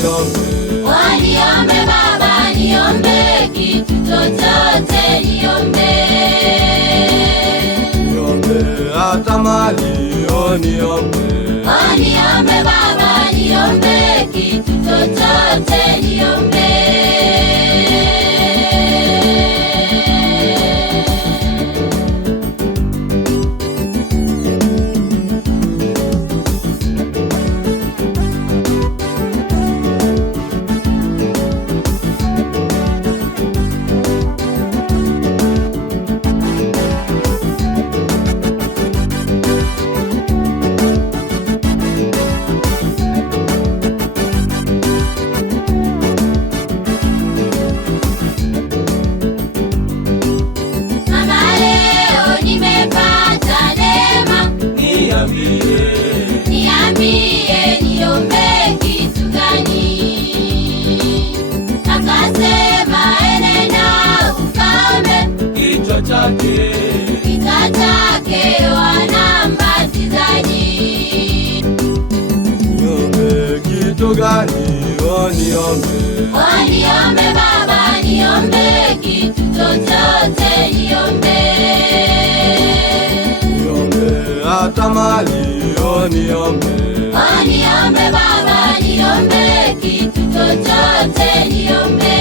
niombe. Waniombe Baba, niombe kitu chochote, niombe. Niombe hata mali, niombe. Waniombe Baba, niombe kitu chochote, niombe. Niambie niombe kitu gani? Akasema enenda ukaombe Kichwa chake Yohana Mbatizaji. niombe kitu gani? Niombe. Waniombe Baba, niombe kitu chochote, niombe. Niombe hata mali, niombe. Waniombe Baba, niombe kitu chochote, niombe.